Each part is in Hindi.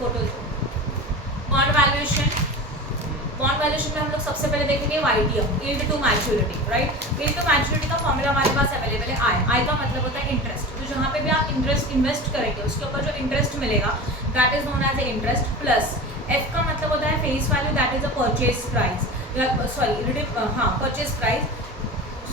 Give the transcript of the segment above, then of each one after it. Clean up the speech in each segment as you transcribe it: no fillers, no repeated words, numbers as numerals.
Photo bond valuation. Bond valuation में हम लोग सबसे पहले देखेंगे YTM, yield to maturity, right. Yield to maturity का फॉर्मूला हमारे पास अवेलेबल है आई का मतलब होता है इंटरेस्ट। तो जहाँ पे भी आप इंटरेस्ट इन्वेस्ट करेंगे उसके ऊपर जो इंटरेस्ट मिलेगा that is known as a interest, plus F का मतलब होता है face value that is a purchase price, sorry purchase price,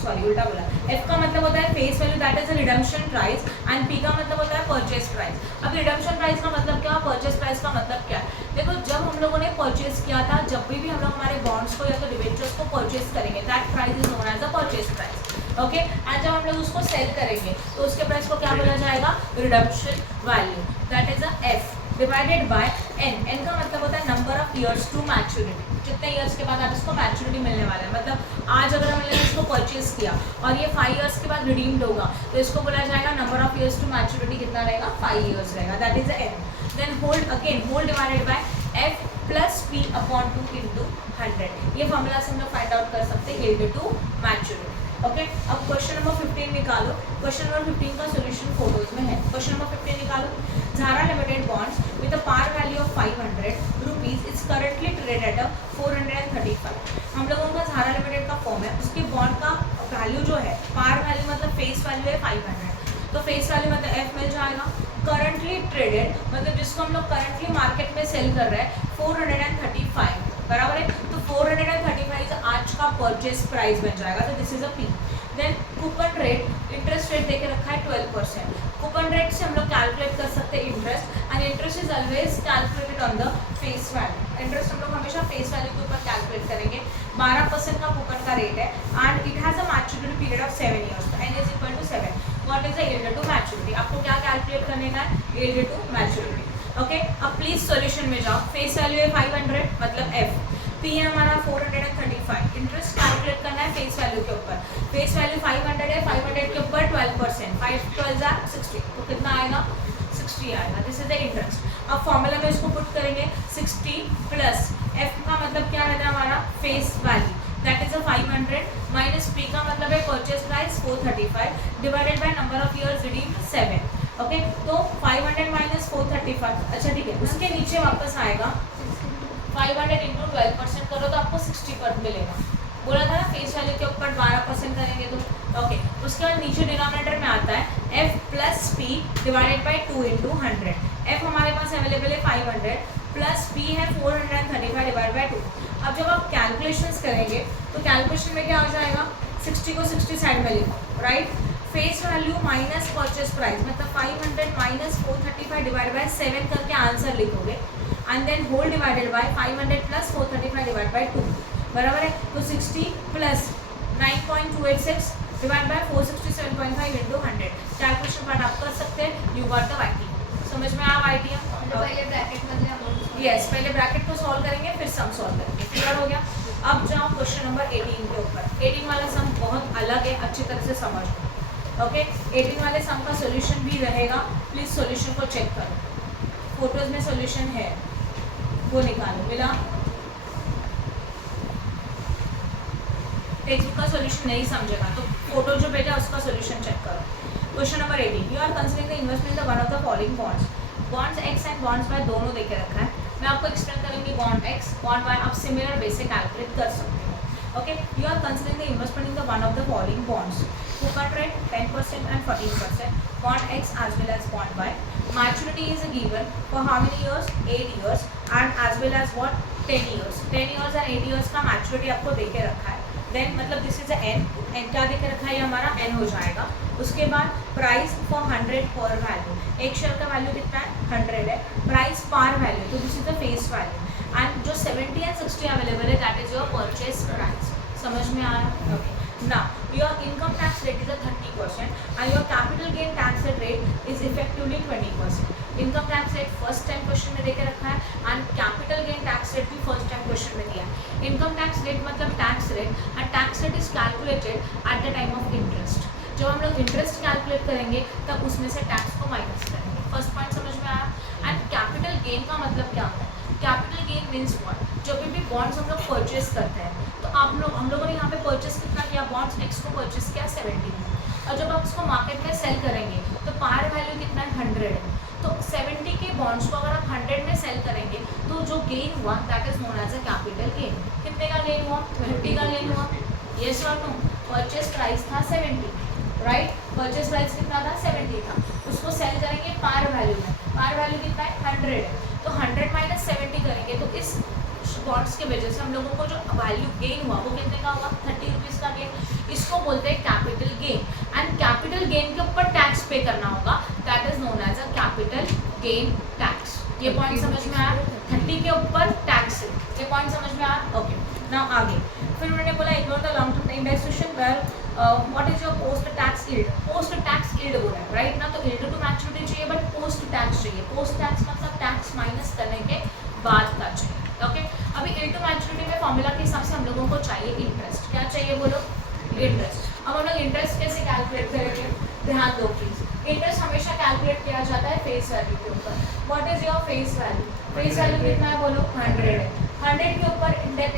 sorry उल्टा बोला। एफ का मतलब होता है face value that is a redemption price and P का मतलब होता है परचेज प्राइस। अब रिडम्पशन प्राइस का मतलब क्या, परचेज प्राइस का मतलब क्या है? देखो जब हम लोगों ने परचेज किया था, जब भी हम लोग हमारे बॉन्ड्स को या तो डिबेंचर्स को परचेज करेंगे that price is known as a purchase price, okay. And जब हम लोग उसको सेल करेंगे तो उसके प्राइस को क्या बोला जाएगा, redemption value, that is a F divided by N. N का मतलब होता है number of years to maturity, जितने ईयर्स के बाद आप इसको मैच्योरिटी मिलने वाला है। मतलब आज अगर हमने इसको परचेज किया और ये 5 ईयर्स के बाद रिडीम्ड होगा तो इसको बोला जाएगा number of years to maturity कितना रहेगा, 5 ईयर्स रहेगा, that is N. Then hold again, hold divided by F plus P upon 2 into 100। ये फॉर्मूला से हम लोग फाइंड आउट कर सकते हैं यील्ड टू मैच्योरिटी, ओके। अब क्वेश्चन नंबर 15 निकालो। क्वेश्चन नंबर 15 का सोल्यूशन फोटोज में है। क्वेश्चन नंबर 15 निकालो। Zara Limited bonds with a par value of 500 rupees is currently traded at 435। हम लोगों का Zara Limited का फॉर्म है, उसके बॉन्ड का वैल्यू जो है, पार वैल्यू मतलब फेस वैल्यू है 500, तो फेस वैल्यू मतलब एफ मिल जाएगा। करंटली ट्रेडेड मतलब जिसको हम लोग करंटली मार्केट में सेल कर रहे हैं 435, बराबर है। तो 435 आज का परचेज प्राइस बन जाएगा, तो this is a P. Then coupon rate, interest rate देके रखा है 12%। कूपन रेट से हम लोग कैलकुलेट कर सकते हैं interest, and interest is always calculated on the face value. Interest हम लोग हमेशा फेस वैल्यू के ऊपर कैलकुलेट करेंगे। 12% का कूपन का रेट है and it has a maturity period of 7 years, N is equal to 7। What is the yield to maturity? आपको क्या कैलकुलेट करने का है, यील्ड टू मैच्योरिटी, ओके। अब प्लीज सॉल्यूशन में जाओ। फेस वैल्यू है 500 मतलब एफ, पी है हमारा 435, इंटरेस्ट कैलकुलेट करना है फेस वैल्यू के ऊपर। फेस वैल्यू 500 है, 500 के ऊपर 12%, 5 12 60, तो कितना आएगा, 60 आएगा, दिस इज द इंटरेस्ट। अब फॉर्मूला में इसको पुट करेंगे 60 प्लस एफ का मतलब क्या रहता है हमारा face value that is a 500 minus P का मतलब है purchase price 435 divided by number of years redeemed 7, okay. तो 500 माइनस 435, अच्छा ठीक है, उसके नीचे वापस आएगा 500 इंटू 12% करो तो आपको 60 पर मिलेगा। बोला था ना फेस वैल्यू के ऊपर 12% करेंगे तो, ओके। उसके बाद नीचे डिनोमिनेटर में आता है F plus P divided by 2 into 100। F हमारे पास अवेलेबल है 500 प्लस पी है 435 डिवाइड बाई 2। अब जब आप कैलकुलेशंस करेंगे तो कैलकुलेशन में क्या हो जाएगा, 60 को 60 साइड में लिखो, right. Face value minus purchase price मतलब 500 माइनस 435 डिवाइड बाई 7 करके आंसर लिखोगे, and then whole divided by 500 plus 435 divide by 2, बराबर है। तो 60 plus 9.286 divide by 467.5 into 100। Calculation part आप कर सकते हैं, यू गॉट द वाईटी। समझ में आया वाईटी? पहले ब्रैकेट में यस, पहले ब्रैकेट को सॉल्व करेंगे फिर सम सॉल्व करेंगे, क्लियर हो गया। अब जाओ क्वेश्चन नंबर 18 के ऊपर। 18 वाला सम बहुत अलग है, अच्छी तरह से समझ लो, ओके। 18 वाले सम का सोल्यूशन भी रहेगा, प्लीज सोल्यूशन को चेक करो। फोटोज में सोल्यूशन है, वो निकालो। मिला? टेक्स्ट बुक का सोल्यूशन नहीं समझेगा तो फोटो जो भेजा उसका सोल्यूशन चेक करो। Question number 18, you are considering the investment the one of the following bonds. Bonds X and bonds Y दोनों देके रखा है। मैं आपको एक्सप्लेन करूंगी बॉन्ड एक्स बॉन्ड वाई, आप सिमिलर बेस से कैलकुलेट कर सकते हो, okay. You are considering the investment in the one of the following bonds. Coupon rate 10% and 14%, bond X as well as bond Y. Maturity is given for how many years? 8 years and as well as what? 10 years. 10 years and 8 years का maturity आपको देके रखा है। देन मतलब दिस इज एन, एन क्या देके रखा है, ये हमारा एन हो जाएगा। उसके बाद प्राइस फॉर 100 पर वैल्यू, एक शेयर का वैल्यू कितना है 100 है, प्राइस पर वैल्यू तो this is the face value, and जो 70 एंड 60 अवेलेबल है that is your purchase price. समझ में आया? Okay. Now, your income tax rate is a 30% and your capital gain tax rate is effectively 20%. Income tax rate first time question में देके रखा है and capital gain tax rate भी first time question में दिया है। Income tax rate मतलब tax rate and tax rate is calculated at the time of interest. जब हम लोग इंटरेस्ट कैलकुलेट करेंगे तब उसमें से टैक्स को माइनस करेंगे। फर्स्ट पॉइंट समझ में आया? एंड कैपिटल गेन का मतलब क्या होता है? Capital gain means what? जब भी बॉन्ड्स हम लोग परचेज करते हैं तो हम लोगों ने यहाँ पे परचेज कितना किया, बॉन्ड्स एक्स को परचेज किया 70 में, और जब आप उसको मार्केट में सेल करेंगे तो पार वैल्यू कितना है 100 है, तो 70 के बॉन्ड बॉन्ड्स को अगर आप 100 में सेल करेंगे तो जो गेन हुआ that is known as a capital gain. कितने का गेन हुआ? 20 का गेन हुआ। यस और नो? परचेस प्राइस था 70, राइट? परचेस प्राइस कितना था? 70 था। उसको सेल करेंगे पार वैल्यू में। पार वैल्यू कितना है? 100 है। तो 100 माइनस 70 करेंगे तो इस बॉन्ड्स की वजह से हम लोगों को जो वैल्यू गेन हुआ वो कितने का हुआ? 30 रुपीज़ का गेन। इसको बोलते हैं capital gain. And capital gain के ऊपर टैक्स पे करना होगा, that is known as a capital gain tax. ये पॉइंट समझ में आया? 30 के ऊपर टैक्स है। ये पॉइंट समझ में आया? ओके, नाउ आगे फिर उन्होंने बोला ignore the long term indexation where what is your post tax yield. Post tax yield बोला है, राइट ना? तो यील्ड टू मैच्योरिटी चाहिए बट पोस्ट टैक्स चाहिए। पोस्ट टैक्स मतलब टैक्स माइनस करने के बाद का चाहिए। ओके, अभी यील्ड टू मैच्योरिटी में फॉर्मूला के हिसाब से हम लोगों को चाहिए इंटरेस्ट। क्या चाहिए बोलो? इंटरेस्ट। अब हम लोग इंटरेस्ट कैसे कैलकुलेट करेंगे? ध्यान दो प्लीज। इंटरेस्ट हमेशा कैलकुलेट किया जाता है फेस वैल्यू के ऊपर। What is your face value? Face value कितना है बोलो? 100 है। 100 के ऊपर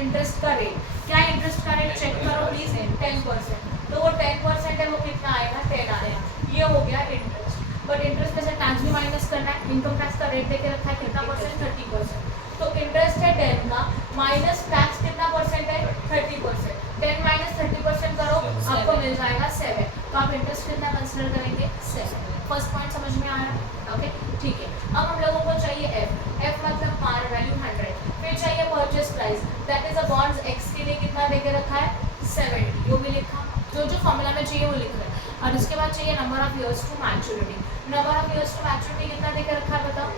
इंटरेस्ट का रेट, क्या इंटरेस्ट का रेट चेक करो प्लीज? 10%। तो वो 10% है, वो कितना आएगा? 10 आएगा। ये हो गया इंटरेस्ट। बट इंटरेस्ट में से टैक्स भी माइनस करना है। इनकम टैक्स का रेट देके रखा है कितना परसेंट? 30%। तो इंटरेस्ट है 10 का, माइनस टैक्स कितना परसेंट है? 30%। 10 माइनस 30% करो, आपको मिल जाएगा 7। तो आप इंटरेस्ट कितना कंसिडर करेंगे? 7। फर्स्ट पॉइंट समझ में आया? ओके, ठीक है। अब हम लोगों को चाहिए एफ। एफ मतलब पार वैल्यू 100। फिर चाहिए purchase price, that is a bonds x के लिए कितना देके रखा है? 70। वो भी लिखा, जो जो फॉर्मूला में चाहिए वो लिख रहे हैं। और उसके बाद चाहिए number of years to maturity. Number of years to maturity कितना देके रखा है बताओ?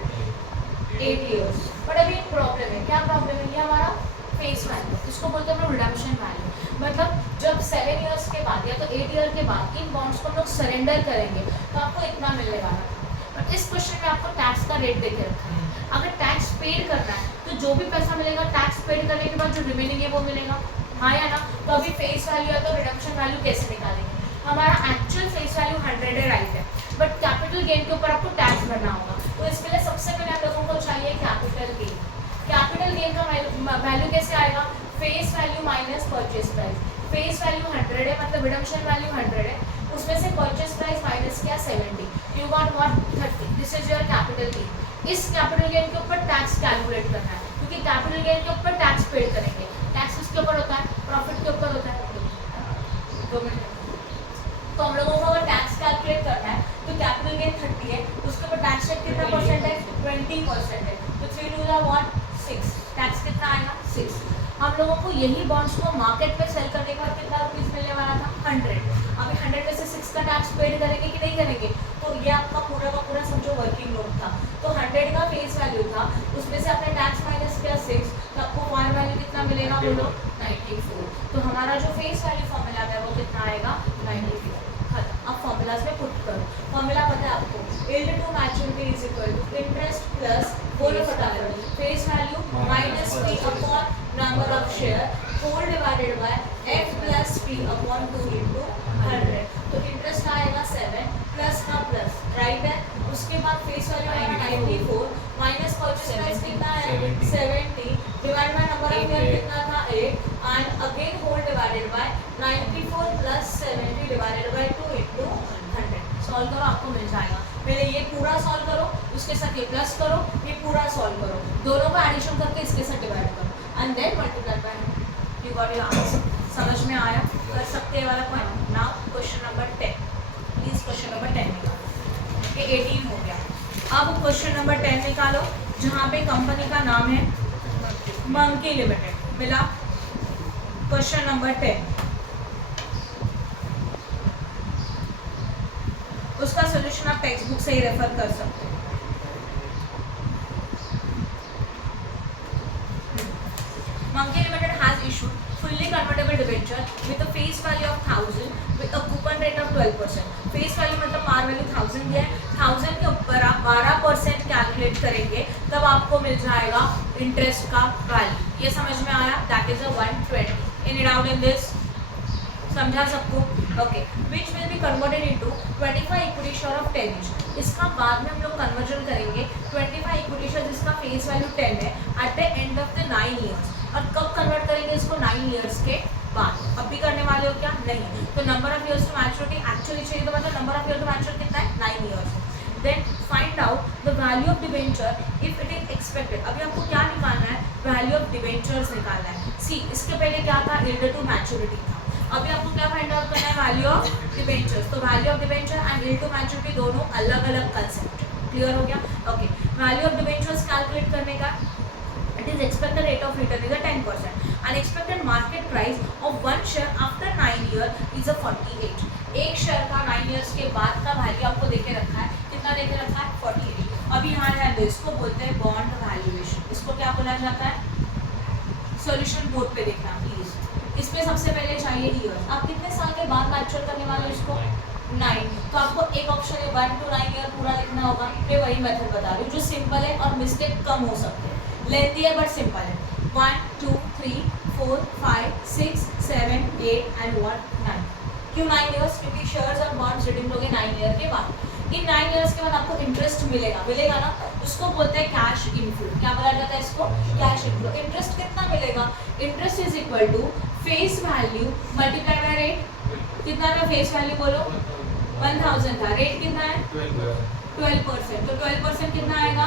8 ईयर्स। बट अभी एक प्रॉब्लम है। क्या प्रॉब्लम है? ये हमारा फेस वैल्यू, इसको बोलते हैं हम लोग रिडम्पशन वैल्यू। मतलब जब 7 ईयर्स के बाद या तो 8 ईयर के बाद इन बॉन्ड्स को हम लोग सरेंडर करेंगे तो आपको इतना मिलने वाला है। बट इस क्वेश्चन में आपको टैक्स का रेट देके रखा है। अगर टैक्स पेड करना है तो जो भी पैसा मिलेगा टैक्स पेड करने के बाद जो रिमेनिंग है वो मिलेगा, हाँ या ना? तो अभी फेस वैल्यू है तो रिडम्पशन वैल्यू कैसे निकालेंगे? हमारा एक्चुअल फेस वैल्यू 100 है, राइट है, बट कैपिटल गेन के ऊपर आपको टैक्स भरना होगा। तो इसके लिए सबसे पहले आप लोगों को चाहिए कैपिटल गेन। कैपिटल गेन का वैल्यू कैसे आएगा? Face value minus purchase price. Face value 100 है मतलब रिडम्पशन वैल्यू 100 है, उसमें से परचेस प्राइस माइनस किया 70, you got what? 30। This is your capital gain. इस कैपिटल गेन के ऊपर टैक्स कैलकुलेट करना है क्योंकि कैपिटल गेन के ऊपर टैक्स पेड करेंगे। टैक्स उसके ऊपर होता है? प्रॉफिट के ऊपर होता है। 2 मिनट। तो हम लोगों को अगर टैक्स कैलकुलेट करना है तो कैपिटल गेन 30 है, उसके ऊपर टैक्स रेट कितना परसेंट है? 20% है। तो 3 टू द 1 6। टैक्स कितना आएगा? 6। हम लोगों को यही बॉन्ड्स को मार्केट में सेल करने के बाद कितना रुपीज़ मिलने वाला था? 100। अभी 100 में से 6 का टैक्स पेड करेंगे कि नहीं करेंगे? तो ये आपका पूरा का पूरा समझो वर्किंग नोट था। तो 100 का फेस वैल्यू था, उसमें से आपने टैक्स माइनस किया 6, तो आपको पार वैल्यू कितना मिलेगा बोलो? 94। तो हमारा जो फेस वैल्यू फॉर्मूला है वो कितना आएगा? 94। अब फॉर्मूलाज में पुट करो। फॉर्मूला पता है आपको? Yield to maturity is equal to interest plus, बोलो फटाफट, face value minus P upon number of share whole divided by F plus P upon 2 into 100। तो इंटरेस्ट आएगा 7 प्लस का प्लस, राइट है। उसके बाद फेस वैल्यू आएगा 94 माइनस परचेस प्राइस कितना है? 70 divide by number of year कितना था? 8 and again whole divided by 94 plus 70 divided by 2 into 100। Solve करो, आपको मिल जाएगा। पहले ये पूरा सॉल्व करो, उसके साथ ये प्लस करो, ये पूरा सॉल्व करो, दोनों का एडिशन करके इसके साथ डिवाइड करो and then multiply by, you got your answer. समझ में आया? कर सकते हैं वाला point. Now question number 10, please question number 10 निकालो। ये 18 हो गया। अब क्वेश्चन नंबर 10 निकालो जहाँ पे कंपनी का नाम है मंकी लिमिटेड। मिला? क्वेश्चन नंबर 10, उसका सोल्यूशन आप टेक्स्ट बुक से ही रेफर कर सकते हैं। Monkey Limited has issued fully convertible debenture with a face value of 1000 with a coupon rate of 12%. Face value मतलब पार वैल्यू 1000 दिया है, 1000 के ऊपर आप 12% कैलकुलेट करेंगे तब आपको मिल जाएगा इंटरेस्ट का वैल्यू। ये समझ में आया? That is 120। Any doubt in this? समझा सबको? Okay. Which will be converted into 25 equity share of 10 each. इसका बाद में हम लोग कन्वर्जन करेंगे 25 इक्विटी शेयर जिसका फेस वैल्यू 10 है at the end of the 9 years. और कब कन्वर्ट करेंगे इसको? 9 ईयर्स के बाद। अब भी करने वाले हो क्या? नहीं। तो number of years to maturity actually चाहिए, तो मतलब number of year to mature कितना है? 9 years. Then find out the value of debenture if it is expected. अभी आपको क्या निकालना है, वैल्यू ऑफ डिबेंचर्स निकालना है। सी इसके पहले क्या था, यील्ड टू मैच्योरिटी था। अभी आपको क्या फाइंड आउट करना है, वैल्यू ऑफ डिबेंचर्स। तो value of debenture and yield to maturity दोनों अलग अलग कंसेप्ट, क्लियर हो गया। Okay, value of debentures calculate करने का, it is expected rate of return is a 10% and expected market price of one share after 9 years is a 48। एक शेयर का 9 years के बाद का वैल्यू आपको देके रखा है, कितना देके रखा है, 48। अभी यहाँ ध्यान दो, इसको बोलते हैं बॉन्ड वैल्यूएशन। इसको क्या बोला जाता है, सॉल्यूशन बोर्ड पे देखना प्लीज। इसमें सबसे पहले चाहिए ईयर, आप कितने साल के बाद मैच्योर करने वाले हो इसको, 9। तो आपको एक ऑप्शन है 1 to 9 ईयर पूरा लिखना होगा। मैं वही मेथड बता रही हूँ जो सिंपल है और मिस्टेक कम हो सकते हैं। लेंथी है बट सिंपल है। 1 2 3 4 5 6 7 8 एंड 9। क्यों 9 ईयर्स, क्योंकि शेयर्स और बॉन्ड्स रिडीम होंगे 9 ईयर के बाद। इन 9 ईयर्स के बाद आपको इंटरेस्ट मिलेगा ना, उसको बोलते हैं कैश इनफ्लो। क्या बोला जाता है इसको, कैश इनफ्लो। इंटरेस्ट कितना मिलेगा, interest is equal to face value multiply by rate. कितना था फेस वैल्यू, बोलो 1000 था, रेट कितना है 12%। तो 12% कितना आएगा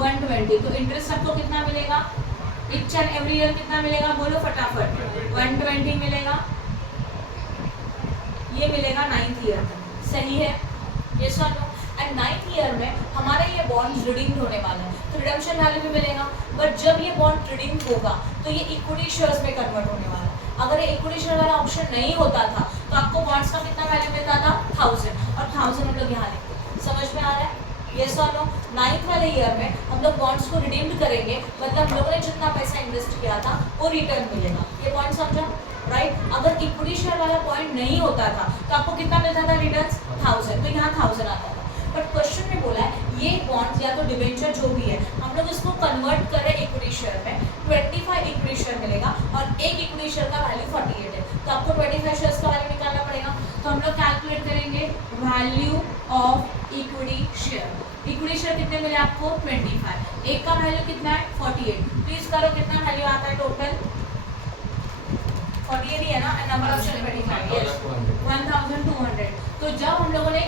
120। तो इंटरेस्ट आपको कितना मिलेगा, इच एंड एवरी ईयर कितना मिलेगा, बोलो फटाफट, 120 मिलेगा। ये मिलेगा 9th ईयर तक, सही है, ये सुनो। एंड 9th ईयर में हमारा ये बॉन्ड रिडीम्ड होने वाला है, तो रिडम्पशन वैल्यू भी मिलेगा। बट जब ये बॉन्ड रिडीम्ड होगा तो ये इक्विटी शेयर्स में कन्वर्ट होने वाला है। अगर ये इक्विटी शेयर वाला ऑप्शन नहीं होता था तो आपको बॉन्ड्स का कितना वैल्यू मिलता था, 1000, और 1000 हम लोग यहाँ लिखते। समझ में आ रहा है, यस और नो। 9th वाले ईयर में हम लोग बॉन्ड्स को रिडीम्ड करेंगे, मतलब हम लोगों ने जितना पैसा इन्वेस्ट किया था वो रिटर्न मिलेगा। ये पॉइंट समझा, राइट। अगर इक्विटी शेयर वाला पॉइंट नहीं होता था तो आपको कितना मिलता था रिटर्न्स, 1000। तो यहाँ 1000 आता था। बट क्वेश्चन में बोला है ये बॉन्ड्स या तो डिबेंचर जो भी है, हम लोग इसको कन्वर्ट करें इक्विटी शेयर में, 25 इक्विटी शेयर मिलेगा और एक इक्विटी शेयर का वैल्यू 48 है। तो आपको 25 शेयर्स का वैल्यू निकालना पड़ेगा। तो हम लोग कैलकुलेट करेंगे value of equity share. Equity share कितने मिले आपको, 25। एक का वैल्यू कितना है, 48। प्लीज करो कितना वैल्यू आता है टोटल, 48 ही है ना, नंबर ऑप्शन 25, यस 1200। तो जब हम लोगों ने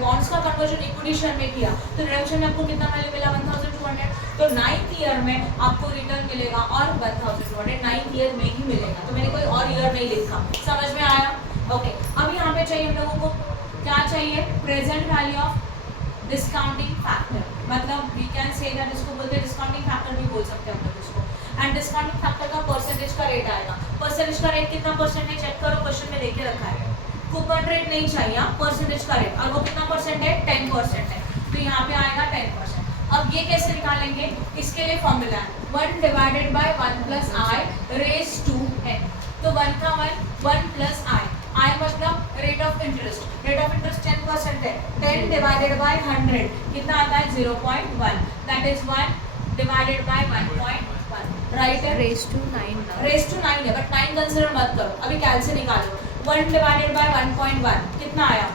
बॉन्ड्स का कन्वर्जन इक्विटी शेयर में किया तो रिडम्पशन में आपको कितना वैल्यू मिला, 1200। तो 9th ईयर में आपको रिटर्न मिलेगा और 1200 9th ईयर में ही मिलेगा। तो मैंने कोई और ईयर नहीं लिखा, समझ में आया। ओके, अब यहाँ पे चाहिए हम लोगों को क्या चाहिए, present value of discounting factor. मतलब वी कैन से दैट, इसको बोलते हैं डिस्काउंटिंग फैक्टर भी बोल सकते हैं हम लोग इसको। एंड डिस्काउंटिंग फैक्टर का परसेंटेज का रेट आएगा। परसेंटेज का रेट कितना परसेंट है, चेक करो, क्वेश्चन में देके रखा है। कूपन रेट नहीं चाहिए, परसेंटेज का रेट, और वो कितना परसेंट है, 10% है। तो यहाँ पे आएगा 10%। अब ये कैसे निकालेंगे, इसके लिए फॉर्मूला है 1 divided by 1 plus I raise to n। तो 1 का 1 प्लस आई मतलब rate of interest. Rate of interest 10% है, 10 डिवाइडेड बाय 100 कितना आता है, 0.1। That is 1 divided by 1.1, right है। रेज टू 9 है, बट 9 कंसिडर मत करो, अभी कैल से निकालो। 1 डिवाइडेड बाय 1.1 कितना आया,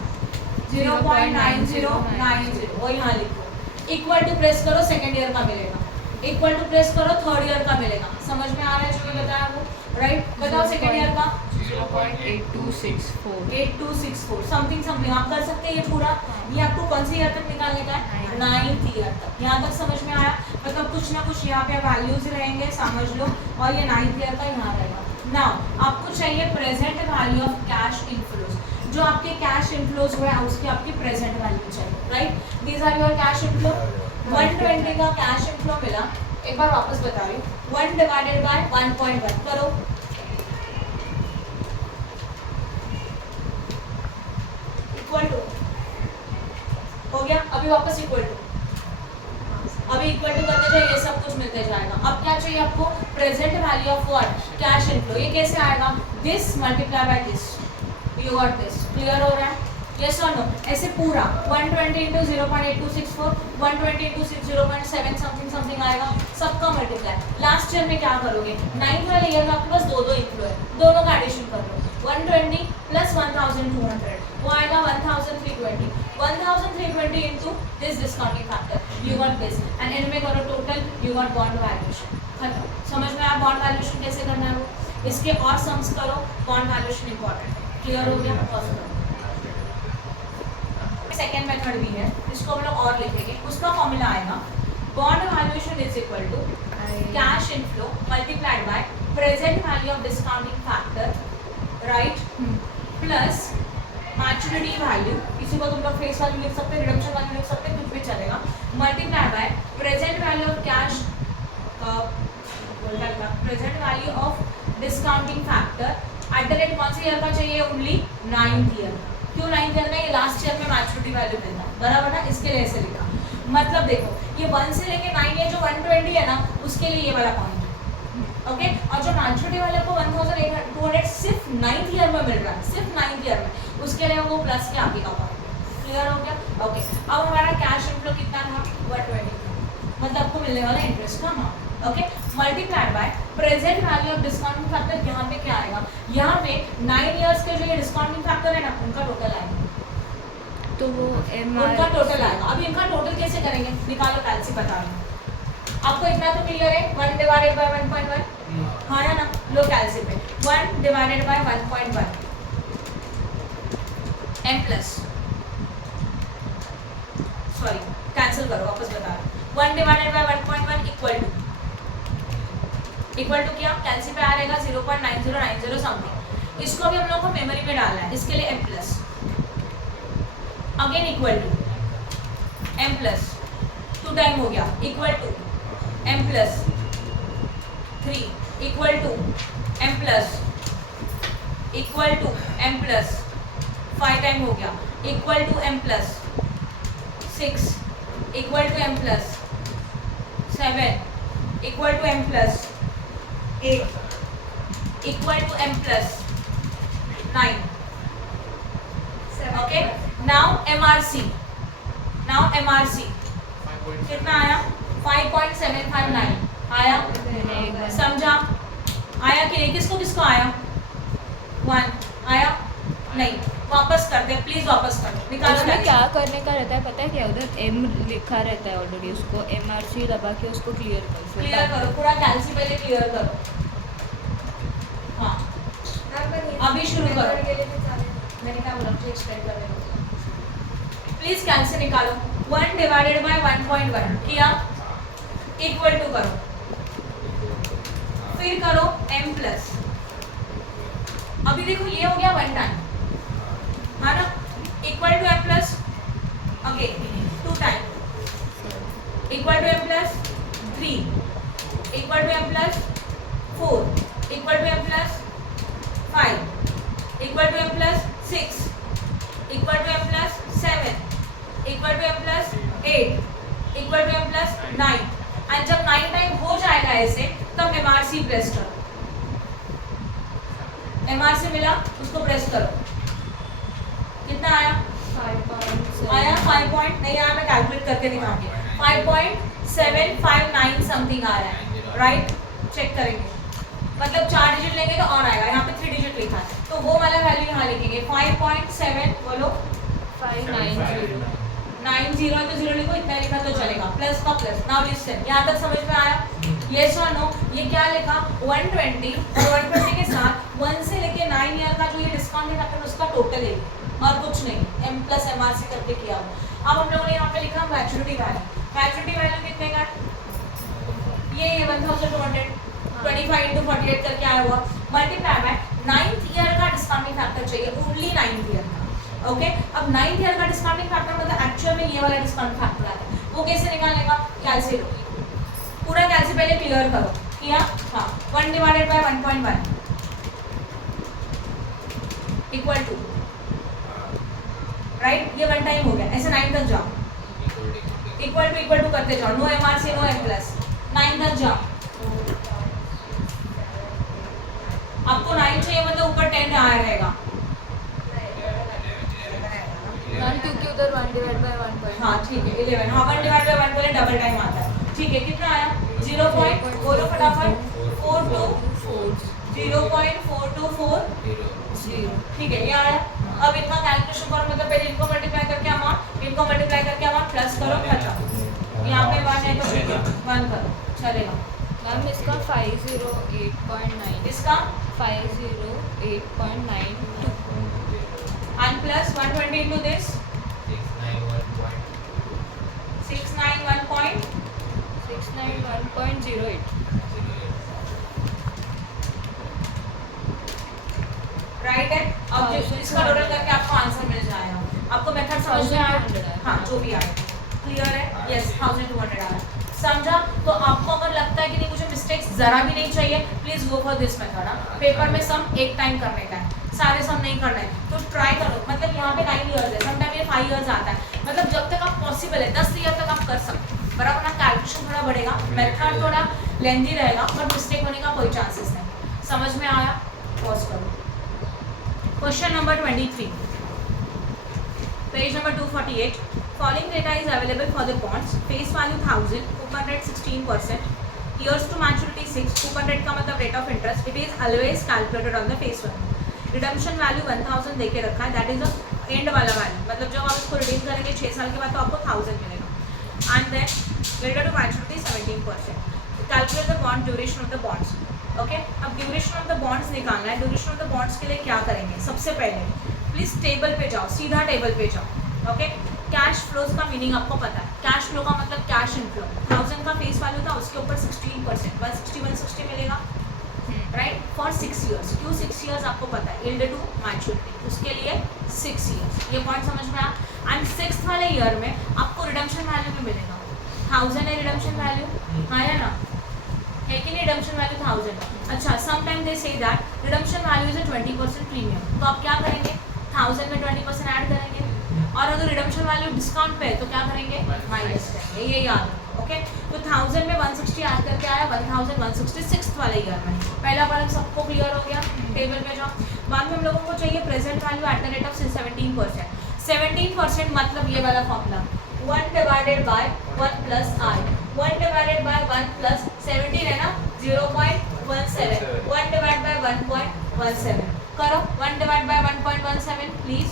0.9090, वो यहाँ लिखो। इक्वल टू प्रेस करो, सेकेंड ईयर का मिलेगा। इक्वल टू प्रेस करो, थर्ड ईयर का मिलेगा। समझ में आ रहा है जो मैं बताया वो, राइट। बताओ सेकेंड ईयर का 8264 समथिंग आप कर सकते हैं ये पूरा। ये आपको कौन से ईयर तक निकालने का है, 9th ईयर तक। यहाँ तक समझ में आया, मतलब कुछ ना कुछ यहाँ पे वैल्यूज रहेंगे, समझ लो। और ये 9th ईयर का यहाँ रहेगा। नाउ आपको चाहिए present value of cash inflows. जो आपके कैश इनफ्लोज हुए उसकी आपकी प्रेजेंट वैल्यू चाहिए, right. These are your cash inflow. 120 का कैश इनफ्लो मिला, एक बार वापस बता रही हूँ। 1 डिवाइडेड बाय 1.1 करो, इक्वल टू हो गया। अभी वापस इक्वल टू, अभी इक्वल टू करते जाए, ये सब कुछ मिलते जाएगा। अब क्या चाहिए आपको, present value of what, cash inflow. ये कैसे आएगा, this multiply by this, you got this. Clear हो रहा है, यस और नो। ऐसे पूरा 120 इंटू 0.8264, 120 इंटू 0.7 समथिंग आएगा, सबका मल्टीप्लाई। लास्ट ईयर में क्या करोगे, 9th वाले ईयर में आपके पास दो इनफ्लो है, दोनों का एडिशन कर लो। 120 प्लस 1200 वो आएगा 1320। 1320 into this discounting factor, you got this. And इनमें करो total, you got bond valuation. खत्म। समझ में आया बॉन्ड वैल्यूएशन कैसे करना है वो। इसके और सम्स करो, बॉन्ड वैल्यूएशन इंपॉर्टेंट है। क्लियर हो गया, सेकेंड मेथड भी है, इसको हम लोग और लिखेंगे। उसका फॉर्मूला आएगा bond valuation is equal to cash inflow multiplied by present value of discounting factor, right, plus maturity value, इसी को तुम लोग फेस वैल्यू लिख सकते हैं, रिडम्पशन वैल्यू लिख सकते हैं, कुछ भी चलेगा, multiplied by present value of cash present value of discounting factor at the rate कौन से ईयर का चाहिए, ओनली 9th ईयर। क्यों 9th ईयर का, ये लास्ट ईयर में मैच्योरिटी वैल्यू मिलता है, बराबर ना, इसके लिए ऐसे लिखा। मतलब देखो ये 1 से लेके 9 ये जो 120 है ना, उसके लिए ये वाला पॉइंट है, ओके। और जो मैच्योरिटी वाले को 1200 सिर्फ 9th ईयर में मिल रहा है, सिर्फ 9th ईयर में, उसके लिए वो प्लस के आगे का पॉइंट है। क्लियर हो गया, ओके। अब हमारा कैश इनफ्लो कितना था, 120 था, मतलब आपको मिलने वाला इंटरेस्ट का amount, okay, multiplied by present value of discounting factor. यहाँ पे क्या आएगा, यहाँ पे 9 इयर्स के जो ये डिस्काउंटिंग फैक्टर है ना, उनका टोटल आएगा, तो वो उनका टोटल आएगा। अब इनका टोटल कैसे करेंगे, निकालो, कैलसी बता रही हूँ आपको। इतना तो क्लियर है, 1 डिवाइडेड बाय 1.1, हाँ है ना, लो कैलसी पे 1 divided by 1.1 m plus, sorry cancel करो, वापस बता रहा हूँ, 1 डिवाइडेड बाय 1.1 इक्वल टू क्या, कैलसी पे आ रहेगा 0.9090 समथिंग। इसको भी हम लोग को मेमोरी में डालना है, इसके लिए m plus, again equal to m plus, 2 time हो गया, equal to m plus 3 equal to m plus, equal to m plus 5 time हो गया, equal to m plus 6 equal to m plus 7 equal to m plus 8 equal to m plus 9, okay. Now MRC, कितना आया, 5.759 आया, समझा, आया कि नहीं, किसको किसको आया, 1 आया नहीं, वापस कर दे प्लीज, वापस कर दे, निकालो। उसमें क्या करने का रहता है पता है क्या, उधर एम लिखा रहता है ऑलरेडी, उसको MRC दबा के उसको क्लियर करो, पूरा कैलसी पहले क्लियर करो, हाँ अभी शुरू करो, मैंने क्या बोला, मुझे एक्सप्लेन करने दो प्लीज। कैलसी निकालो, 1 डिवाइडेड बाय 1.1 किया, इक्वल टू करो, फिर करो m प्लस, अभी देखो ये हो गया 1 टाइम, है ना, equal to m plus again 2 time, equal to m plus 3 equal to m plus 4 equal to m plus 5 equal to m plus 6 equal to m plus 7 equal to m plus 8 equal to m plus 9। And जब 9 टाइम हो जाएगा ऐसे, तब MRC प्रेस करो, MRC मिला, उसको प्रेस करो, कितना आया, 5.7 आया 5 पॉइंट नहीं आया, मैं कैलकुलेट करके दिखाऊंगी, 5.759 समथिंग आ रहा है, राइट, चेक करेंगे, मतलब 4 डिजिट लेंगे तो और आएगा, यहाँ पे 3 डिजिट लिखा है, तो वो वाला वैल्यू यहाँ लिखेंगे 5.7, बोलो 590 90 है तो 0 लिखो, इतना लिखा तो चलेगा, प्लस का प्लस। नाउ लिसन, यहाँ तक समझ में आया, यस और नो। ये क्या लिखा, 120 और 120 के साथ 1 से लेके 9 ईयर का जो ये डिस्काउंट है ना, उसका टोटल है और कुछ नहीं, m प्लस MRC करके किया हुआ। अब हम लोगों ने यहाँ पे लिखा मैच्योरिटी वैल्यू कितने का, ये 1225 into 48 करके आया हुआ, मल्टीप्लाई बाय 9th ईयर का डिस्काउंटिंग फैक्टर चाहिए, ओनली 9th ईयर का, ओके। अब 9th ईयर का डिस्काउंटिंग फैक्टर मतलब एक्चुअल में ये वाला डिस्काउंट फैक्टर आता है, वो कैसे निकालने का, कैलसी लो, पूरा कैलसी पहले क्लियर करो, किया, हाँ, 1 divided by 1.1 equal to, right, ये 1 टाइम हो गया, ऐसे 9 तक जाओ, इक्वल टू करते जाओ, no MRC no m plus, 9 तक जाओ, आपको 9 चाहिए मतलब ऊपर 10 आया रहेगा, क्योंकि उधर 1 डिवाइड बाय 1.1, हाँ ठीक है 11, हाँ 1 डिवाइड बाय 1 बोले डबल टाइम आता है, ठीक है, कितना आया, 0. बोलो फटाफट, 0.424, ठीक है, ये आया। अब इनका कैलकुलेशन करो, मतलब पहले इनको मल्टीप्लाई करके अमाउंट, इनको मल्टीप्लाई करके अमाउंट प्लस करो, खत्म, यहाँ पे 1 है तो 1 करो, चलेगा। मैम इसका 508.9, इसका 508.92 and plus 120 into this 691.08 right है। अब इसका टोटल करके आपको आंसर मिल जाएगा। आपको मेथड समझ में आया? 1200 हाँ, जो भी आया क्लियर है। यस 1200 आया, समझा? तो आपको अगर लगता है कि नहीं मुझे मिस्टेक्स जरा भी नहीं चाहिए, please go for this method. Paper में सम एक टाइम करने का है, सारे सम नहीं करना है, तो ट्राई करो। मतलब यहाँ पे 9 इयर्स है, समटाइम ये 5 इयर्स आता है, मतलब जब तक आप पॉसिबल है 10 ईयर तक आप कर सकते हो। बराबर ना, कैलकुलेशन थोड़ा बढ़ेगा, मेथड थोड़ा लेंथी रहेगा, बट मिस्टेक होने का कोई चांसेस नहीं। समझ में आया? पॉज करो। Question number 23, page number 248. Following data is available for the bonds. Face value 1000, coupon rate 16%. Years to maturity 6. Coupon rate का मतलब rate of interest. It is always calculated on the face value. Redemption value 1000 देके रखा है. That is the end वाला value. मतलब जब आप इसको redeem करेंगे 6 साल के बाद तो आपको 1000 मिलेगा. And then data to maturity 17%. Calculate the bond duration of the bonds. Okay? अब duration of the bonds निकालना है. Duration of the bonds के लिए क्या करेंगे? सबसे पहले प्लीज टेबल पे जाओ, सीधा टेबल पे जाओ. ओके? कैश फ्लोज का मीनिंग आपको पता है. कैश फ्लो का मतलब कैश इनफ्लो. 1000 का फेस वैल्यू था, उसके ऊपर 16% 160 मिलेगा, राइट, फॉर 6 इयर्स. क्यों 6 इयर्स आपको पता है? यील्ड टू मैच्योरिटी, उसके लिए 6 इयर्स. ये पॉइंट समझ में आया? एंड 6th वाले ईयर में आपको रिडम्पशन वैल्यू भी मिलेगा. 1000 है रिडम्पशन वैल्यू, हाँ या ना, है कि नहीं? Redemption value 1000. अच्छा, sometime they say that redemption value is 20% premium. तो आप क्या करेंगे? 1000 में 20% ऐड करेंगे, और अगर रिडम्पशन वैल्यू डिस्काउंट पे है तो क्या करेंगे? माइनस करेंगे. ये याद रखो. ओके? तो 1000 में 160 ऐड करके आया 1166 वाले ईयर में. पहला वाला सबको क्लियर हो गया? टेबल पे जाओ. बाद में हम लोगों को चाहिए present value at the rate of 17%. 17% मतलब ये वाला formula 1 divided by 1 plus I. 1 divided by 1 plus 17 है ना, 0.17. 1 डिवाइड बाय 1.17 करो. 1 डिवाइड बाय 1.17 प्लीज.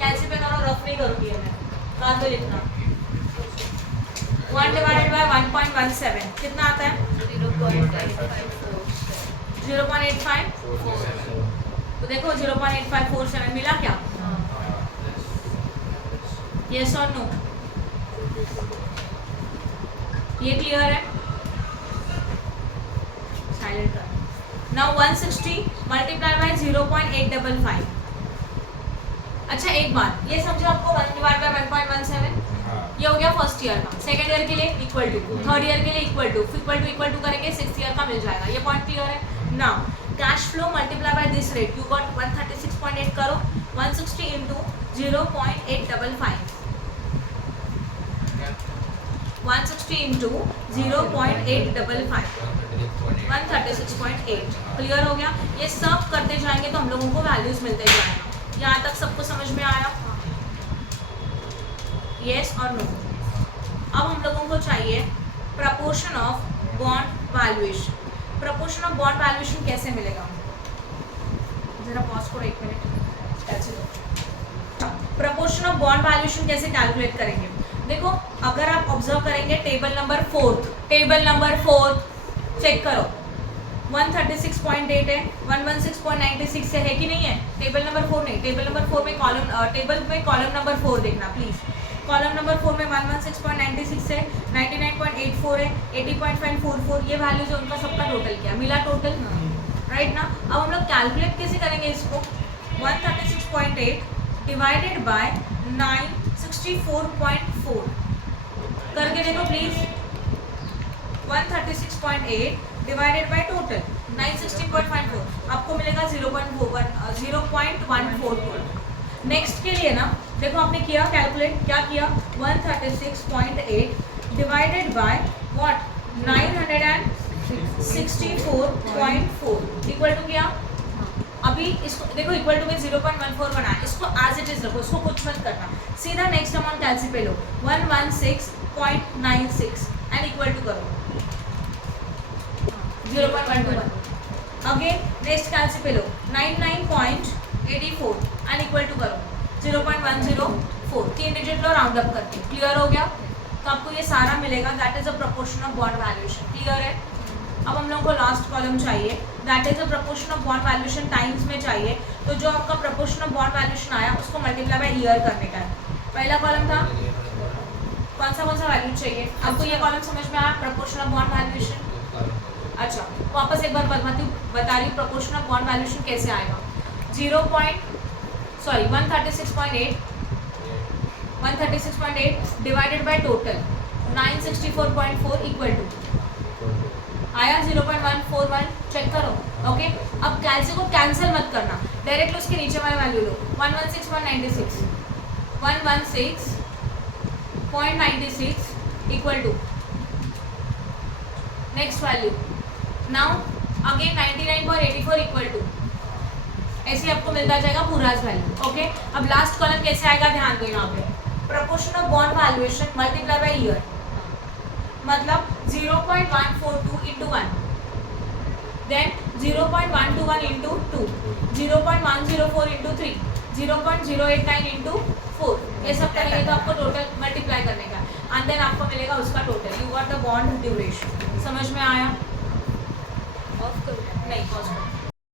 कैसे पे करो, रफ नहीं करूँगी मैं, बाद में लिखना. 1 डिवाइडेड बाय 1.17 कितना आता है? 0.85. तो देखो 0.8547 मिला क्या? यस और नो? ये क्लियर है? साइलेंट कर. Now 160 multiply by 0.855. अच्छा एक बात ये समझो, आपको 1 डिवाइड बाय 1.17 ये हो गया फर्स्ट ईयर का. सेकंड ईयर के लिए इक्वल टू, थर्ड ईयर के लिए इक्वल टू करेंगे, 6th ईयर का मिल जाएगा. ये पॉइंट क्लियर है? Now cash flow multiply by this rate, you got 136.8 करो. 160 इंटू 0.855. 160 इंटू 0.855 136.8. क्लियर हो गया? ये सब करते जाएंगे तो हम लोगों को वैल्यूज मिलते जाएंगे. यहाँ तक सबको समझ में आया? यस और नो? अब हम लोगों को चाहिए proportion of bond valuation. Proportion of bond valuation कैसे मिलेगा? जरा पॉज करो 1 minute. Proportion of bond valuation कैसे कैलकुलेट करेंगे? देखो, अगर आप ऑब्जर्व करेंगे टेबल नंबर 4 चेक करो. 136.8 है, 116.96 है कि नहीं है? टेबल नंबर 4 नहीं, टेबल नंबर 4 में कॉलम नंबर 4 देखना प्लीज. कॉलम नंबर 4 में 116.96 है, 99.84 है, 80.44. ये वैल्यूज है उनका सबका टोटल क्या मिला? टोटल, राइट ना? अब हम लोग कैलकुलेट कैसे करेंगे इसको? 136.8 डिवाइडेड बाय 964.4 करके देखो प्लीज. 136.8 डिवाइडेड बाय टोटल 960.54 आपको मिलेगा 0.144. नेक्स्ट के लिए ना देखो, आपने किया कैलकुलेट, क्या किया? 136.8 divided by what? 964.4 equal to क्या? अभी इसको देखो, इक्वल टू में 0.14 बना है, इसको एज इट इज रखो, इसको कुछ मत करना. सीधा नेक्स्ट अमाउंट कैलसी पे लो 116.96 एंड इक्वल टू करो 0.121. अगेन नेक्स्ट कैलसी पे लो 99.84 एंड इक्वल टू करो 0.104. 3 डिजिट लो राउंड अप करके. क्लियर हो गया? तो आपको ये सारा मिलेगा. That is a proportion of bond valuation. Clear है? अब हम लोग को लास्ट कॉलम चाहिए, that is a proportion of bond valuation times में चाहिए. तो जो आपका प्रपोर्शन ऑफ बॉन्ड वैल्यूएशन आया उसको मल्टीप्लाई बाय ईयर करने का है. पहला कॉलम था कौन सा वैल्यू चाहिए आपको? ये कॉलम समझ में आया? Proportion of bond valuation. अच्छा, वापस एक बार बता रही हूँ प्रोपोर्शन ऑफ बॉन्ड वैल्यूएशन कैसे आएगा। 136.8 divided by total 964.4 equal to आया 0.141। चेक करो। ओके, अब कैलसी को कैंसिल मत करना, डायरेक्ट उसके नीचे वाला वैल्यू लो। 116.96 equal to next value. Now again 99.84 equal to, ऐसे आपको मिलता जाएगा पूरा वैल्यू। ओके, अब लास्ट कॉलम कैसे आएगा ध्यान दो यहाँ पे। Proportion of bond valuation multiply by year, मतलब 0.142 into 1, then 0.121 into 2, 0.104 into 3, 0.089 into 4, ये सब करेंगे तो आपको टोटल मल्टीप्लाई करने का एंड देन आपको मिलेगा उसका total. You got the bond duration. समझ में आया? ऑफ कर नहीं, पॉज करो।